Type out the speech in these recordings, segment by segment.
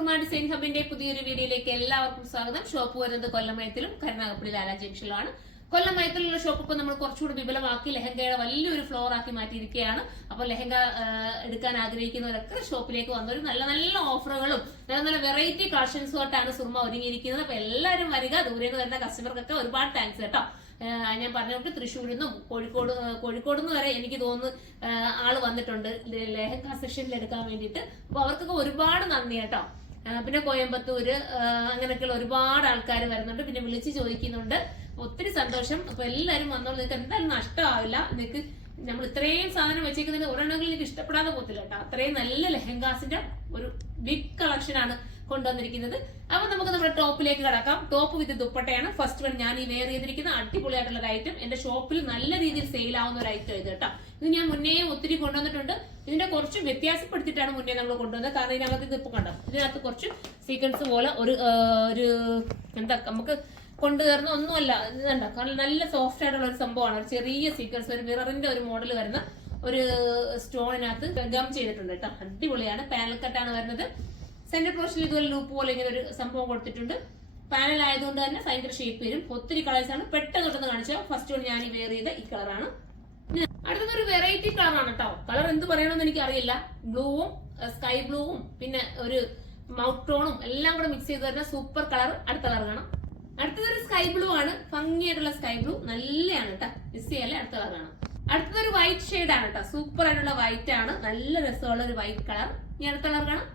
Soorma design ഹബിന്റെ പുതിയൊരു വീഡിയോയിലേക്ക് എല്ലാവർക്കും സ്വാഗതം. ഷോപ്പ് വരുന്നത് കൊല്ലമയത്തിലും കരുനാഗപ്പള്ളി ലാല ജംഗ്ഷനിലാണ്. കൊല്ലമയത്തിലുള്ള ഷോപ്പ് ഇപ്പൊ നമ്മൾ കുറച്ചുകൂടി വിപുലമാക്കി ലെഹങ്കയുടെ വലിയൊരു ഫ്ലോർ ആക്കി മാറ്റിയിരിക്കുകയാണ്. അപ്പൊ ലെഹങ്ക എടുക്കാൻ ആഗ്രഹിക്കുന്നവരൊക്കെ ഷോപ്പിലേക്ക് വന്നൊരു നല്ല നല്ല ഓഫറുകളും നല്ല നല്ല വെറൈറ്റി കളക്ഷൻസുമായിട്ടാണ് സുർമ ഒരുങ്ങിയിരിക്കുന്നത്. അപ്പൊ എല്ലാവരും വരിക. ദൂരെ നിന്ന് വരുന്ന കസ്റ്റമർക്കൊക്കെ ഒരുപാട് താങ്ക്സ് കേട്ടോ. ഞാൻ പറഞ്ഞിട്ട് തൃശ്ശൂരിൽ നിന്നും കോഴിക്കോട് നിന്ന് വരെ എനിക്ക് തോന്നുന്നു ആള് വന്നിട്ടുണ്ട് ലെഹങ്ക സെക്ഷനിൽ എടുക്കാൻ വേണ്ടിയിട്ട്. അപ്പൊ അവർക്കൊക്കെ ഒരുപാട് നന്ദി കേട്ടോ. പിന്നെ കോയമ്പത്തൂര് അങ്ങനെയൊക്കെയുള്ള ഒരുപാട് ആൾക്കാർ വരുന്നുണ്ട്. പിന്നെ വിളിച്ച് ചോദിക്കുന്നുണ്ട്. ഒത്തിരി സന്തോഷം. അപ്പൊ എല്ലാരും വന്നോളൂ. നിങ്ങൾക്ക് എന്തായാലും നഷ്ടമാവില്ല. നിങ്ങൾക്ക് നമ്മൾ ഇത്രയും സാധനം വെച്ചേക്കുന്നതിന് ഒരെണ്ണമെങ്കിലും നിങ്ങൾക്ക് ഇഷ്ടപ്പെടാതെ പോകത്തില്ല കേട്ടോ. അത്രയും നല്ല ലെഹങ്കാസിന്റെ ഒരു ബിഗ് കളക്ഷൻ ആണ് കൊണ്ടുവന്നിരിക്കുന്നത്. അപ്പൊ നമുക്ക് നമ്മുടെ ടോപ്പിലേക്ക് കടക്കാം. ടോപ്പ് വിത്ത് ദുപ്പട്ടയാണ് ഫസ്റ്റ് വൺ. ഞാൻ ഈ വെയർ ചെയ്തിരിക്കുന്ന അടിപൊളിയായിട്ടുള്ള ഒരു ഐറ്റം. എന്റെ ഷോപ്പിൽ നല്ല രീതിയിൽ സെയിൽ ആവുന്ന ഒരു ഐറ്റം ഇത് കേട്ടോ. ഇത് ഞാൻ മുന്നേ ഒത്തിരി കൊണ്ടുവന്നിട്ടുണ്ട്. ഇതിന്റെ കുറച്ച് വ്യത്യാസപ്പെടുത്തിയിട്ടാണ് മുന്നേ നമ്മൾ കൊണ്ടുവന്നത്. കാരണം ഇതിനകത്ത് ഇത് ഇപ്പൊ കണ്ടോ, ഇതിനകത്ത് കുറച്ച് സീക്വൻസ് പോലെ ഒരു എന്താ നമുക്ക് കൊണ്ടുവരുന്ന ഒന്നുമല്ല. ഇതുണ്ട, കാരണം നല്ല സോഫ്റ്റ് ആയിട്ടുള്ള ഒരു സംഭവമാണ്. ഒരു ചെറിയ സീക്വൻസ്, ഒരു മിററിന്റെ ഒരു മോഡൽ വരുന്ന ഒരു സ്റ്റോണിനകത്ത് ഗം ചെയ്തിട്ടുണ്ട് കേട്ടോ. അടിപൊളിയാണ്. പാനൽ കട്ടാണ് വരുന്നത്. സെന്റർ പോർഷനിൽ ഇതുപോലെ ലൂപ്പ് പോലെ ഇങ്ങനെ ഒരു സംഭവം കൊടുത്തിട്ടുണ്ട്. പാനൽ ആയതുകൊണ്ട് തന്നെ ഭയങ്കര ഷേപ്പ് വരും. ഒത്തിരി കളേഴ്സ് ആണ്. പെട്ടെന്ന് കാണിച്ചാൽ ഫസ്റ്റ് വൺ ഞാൻ ഈ വെയർ ചെയ്ത ഈ കളറാണ്. അടുത്തൊരു വെറൈറ്റി കളറാണ് കേട്ടോ. കളർ എന്ത് പറയണമെന്ന് എനിക്ക് അറിയില്ല. ബ്ലൂവും സ്കൈ ബ്ലൂവും പിന്നെ ഒരു മൗത്ത് ടോണും എല്ലാം കൂടെ മിക്സ് ചെയ്ത് വരുന്ന സൂപ്പർ കളർ. അടുത്ത കളർ കാണാം. അടുത്തതൊരു സ്കൈ ബ്ലൂ ആണ്. ഭംഗിയായിട്ടുള്ള സ്കൈ ബ്ലൂ നല്ലതാണ് കേട്ടോ. മിസ് ചെയ്യല്ലേ. അടുത്ത കളർ കാണാം. അടുത്തതൊരു വൈറ്റ് ഷെയ്ഡ് ആണ് കേട്ടോ. സൂപ്പർ ആയിട്ടുള്ള വൈറ്റ് ആണ്. നല്ല രസമുള്ള ഒരു വൈറ്റ് കളർ. ഇനി അടുത്ത കളർ കാണാം.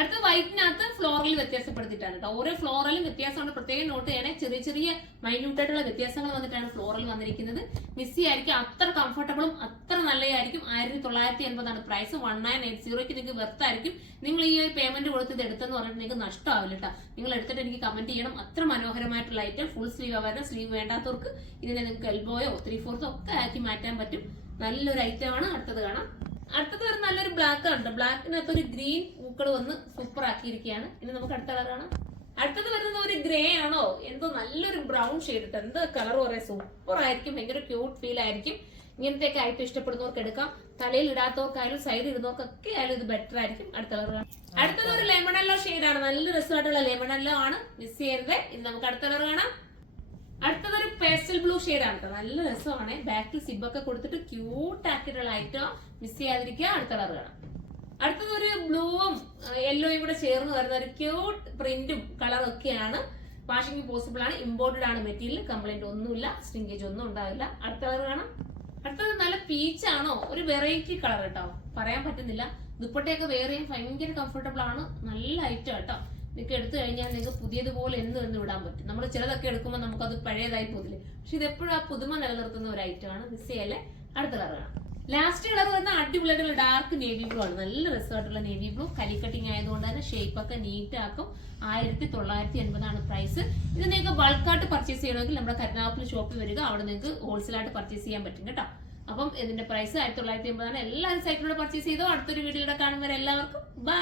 അടുത്ത വൈറ്റിനകത്ത് ഫ്ലോറിൽ വ്യത്യാസപ്പെടുത്തിയിട്ടാണ് കേട്ടോ. ഓരോ ഫ്ലോറിലും വ്യത്യാസമാണ്. പ്രത്യേകം നോട്ട് ചെയ്യണേ. ചെറിയ ചെറിയ മൈന്യൂട്ട് ആയിട്ടുള്ള വ്യത്യാസങ്ങൾ വന്നിട്ടാണ് ഫ്ലോറിൽ വന്നിരിക്കുന്നത്. മിസ്സി ആയിരിക്കും. അത്ര കംഫർട്ടബിളും അത്ര നല്ലതായിരിക്കും. 1980 പ്രൈസ്. 1980 നിങ്ങൾക്ക് വെർത്ത് ആയിരിക്കും. നിങ്ങൾ ഈ ഒരു പേയ്മെന്റ് കൊടുത്തത് എടുത്തെന്ന് പറഞ്ഞിട്ട് നിങ്ങൾക്ക് നഷ്ടമാവില്ല കേട്ടോ. നിങ്ങൾ എടുത്തിട്ട് എനിക്ക് കമന്റ് ചെയ്യണം. അത്ര മനോഹരമായിട്ടുള്ള ഐറ്റം. ഫുൾ സ്ലീവ് വരുന്ന. സ്ലീവ് വേണ്ടാത്തവർക്ക് ഇതിനെ നിങ്ങൾക്ക് എൽബോയോ 3/4 ഒക്കെ ആക്കി മാറ്റാൻ പറ്റും. നല്ലൊരു ഐറ്റം ആണ്. അടുത്തത് കാണാം. അടുത്തത് ഒരു നല്ലൊരു ബ്ലാക്ക് ആണ്. ബ്ലാക്കിനകത്ത് ഒരു ഗ്രീൻ പൂക്കൾ വന്ന് സൂപ്പർ ആക്കിയിരിക്കുകയാണ്. ഇനി നമുക്ക് അടുത്ത കളർ കാണാം. അടുത്തത് വരുന്നത് ഒരു ഗ്രേ ആണോ എന്തോ നല്ലൊരു ബ്രൗൺ ഷെയ്ഡ് ഇട്ട്. എന്ത് കളർ പറയാം. സൂപ്പർ ആയിരിക്കും. ഭയങ്കര ക്യൂട്ട് ഫീൽ ആയിരിക്കും. ഇങ്ങനത്തെയൊക്കെ ഐറ്റം ഇഷ്ടപ്പെടുന്നവർക്ക് എടുക്കാം. തലയിൽ ഇടാത്തവർക്കായാലും സൈഡിൽ ഇടുന്നവർക്കൊക്കെ ആയാലും ഇത് ബെറ്റർ ആയിരിക്കും. അടുത്ത കളർ കാണാം. അടുത്തത് ഒരു ലെമണല്ലോ ഷെയ്ഡ് ആണ്. നല്ല രസമായിട്ടുള്ള ലെമണല്ലോ ആണ്. മിസ് ചെയ്യരുത്. ഇനി നമുക്ക് അടുത്ത കളർ കാണാം. അടുത്തതൊരു പേസ്റ്റൽ ബ്ലൂ ഷെയ്ഡ് ആണ് കേട്ടോ. നല്ല രസമാണ്. ബാക്കിൽ സിബൊക്കെ കൊടുത്തിട്ട് ക്യൂട്ട് ആക്കിയിട്ടുള്ള ഐറ്റം. മിസ് ചെയ്യാതിരിക്കുക. അടുത്ത കളർ കാണാം. അടുത്തത് ഒരു ബ്ലൂവും യെല്ലോയും കൂടെ ചേർന്ന് വരുന്ന ഒരു ക്യൂട്ട് പ്രിന്റും കളറും ഒക്കെയാണ്. വാഷിംഗ് പോസിബിൾ ആണ്. ഇമ്പോർട്ടഡ് ആണ് മെറ്റീരിയൽ. കംപ്ലൈന്റ് ഒന്നുമില്ല. സ്റ്റിങ്കേജ് ഒന്നും ഉണ്ടാവില്ല. അടുത്ത കളർ കാണാം. അടുത്തത് നല്ല പീച്ചാണോ. ഒരു വെറൈറ്റി കളർ കേട്ടോ. പറയാൻ പറ്റുന്നില്ല. ദുപ്പട്ടയൊക്കെ വെയർ ചെയ്യാൻ ഭയങ്കര കംഫർട്ടബിൾ ആണ്. നല്ല ഐറ്റം കേട്ടോ. നിങ്ങൾക്ക് എടുത്തു കഴിഞ്ഞാൽ നിങ്ങൾക്ക് പുതിയതുപോലെ എന്ന് വിടാൻ പറ്റും. നമ്മൾ ചിലതൊക്കെ എടുക്കുമ്പോൾ നമുക്കത് പഴയതായി പോകില്ലേ. പക്ഷെ ഇത് എപ്പോഴും ആ പുതുമ നിലനിർത്തുന്ന ഒരു ഐറ്റം ആണ്. മിസ് ചെയ്യല്ലേ. അടുത്ത കളർ കാണാം. ലാസ്റ്റ് കളർ വന്ന അടിപൊളിയായിട്ടുള്ള ഡാർക്ക് നേവി ബ്ലൂ ആണ്. നല്ല രസമായിട്ടുള്ള നേവി ബ്ലൂ. കലി കട്ടിങ് ആയതുകൊണ്ട് തന്നെ ഷേപ്പ് ഒക്കെ നീറ്റ് ആക്കും. 1980 പ്രൈസ്. ഇത് നിങ്ങൾക്ക് ബൾക്കായിട്ട് പർച്ചേസ് ചെയ്യണമെങ്കിൽ നമ്മുടെ കരുനാഗപ്പള്ളി ഷോപ്പിൽ വരിക. അവിടെ നിങ്ങൾക്ക് ഹോൾസെയിലായിട്ട് പർച്ചേസ് ചെയ്യാൻ പറ്റും കേട്ടോ. അപ്പം ഇതിന്റെ പ്രൈസ് 1980 എല്ലാവരും സൈറ്റിലൂടെ പർച്ചേസ് ചെയ്തോ. അടുത്തൊരു വീഡിയോയുടെ കാണുമ്പോൾ എല്ലാവർക്കും ബൈ.